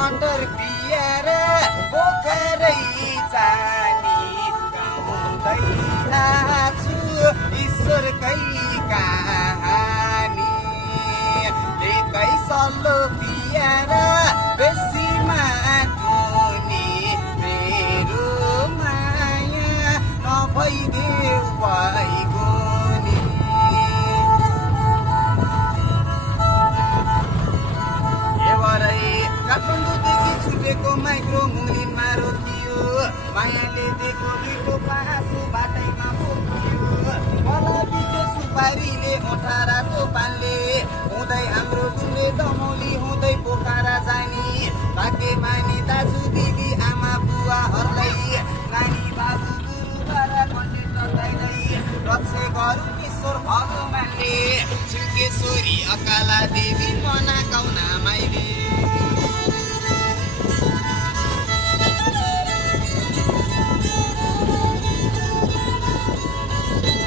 मटर पिएर पोखरै जानी गाउँदै छु ईश्वरकै कहानी लेकै सल्लो पिएर बेसीमा धुनी मेरो माया नभइदेऊ भइगुनी काठमाडौँदेखि छुटेको माइक्रो मुङ्लिनमा रोकियो मायाले दिएको दुईको पासो बाटैमा पोखियो मलाई बित्यो सुपारीले ओठाराको पानले हुँदै हाम्रो डुङ्गे दमौली हुँदै पोखरा जाने भाग्य माने दाजु दिदी आमा बुवाहरूलाई नानी बाबु गुरुद्वारा कन्टे टटाइँदै रक्षे गरौँ ईश्वर भगवानले छिकेश्वरी अकाला देवी मनाकाउन माइली